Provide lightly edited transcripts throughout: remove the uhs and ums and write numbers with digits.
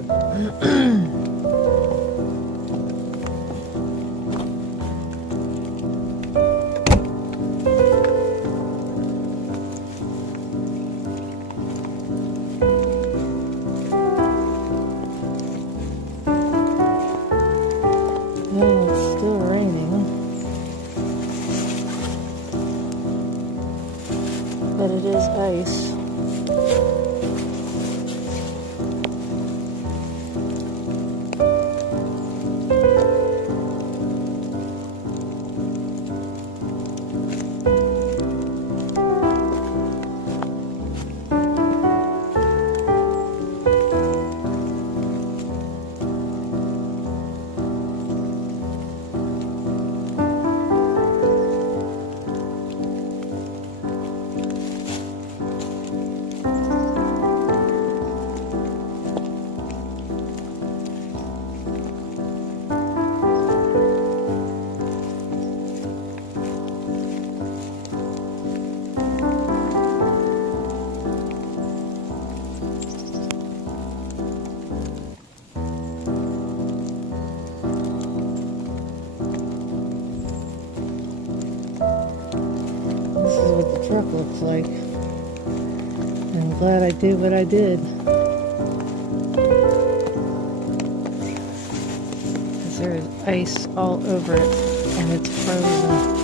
It's still raining, but it is ice. This is what the truck looks like. I'm glad I did what I did. Because there is ice all over it and it's frozen.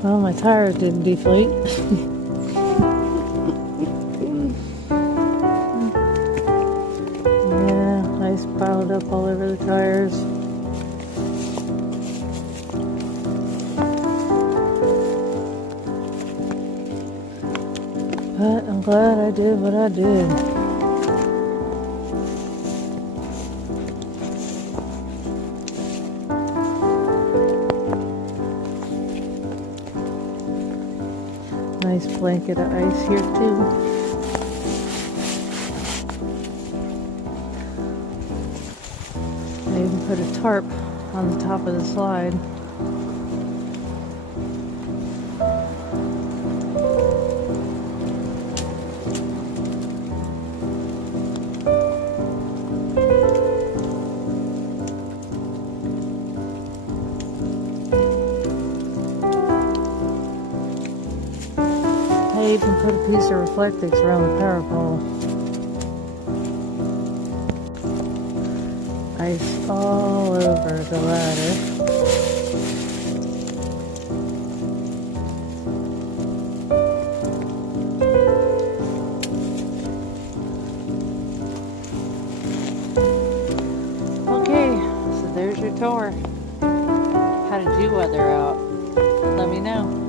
Well, my tires didn't deflate. Yeah, ice piled up all over the tires. But I'm glad I did what I did. Nice blanket of ice here too. I even put a tarp on the top of the slide. I even put a piece of Reflectix around the power pole. Ice all over the ladder. Okay, so there's your tour. How did you weather out? Let me know.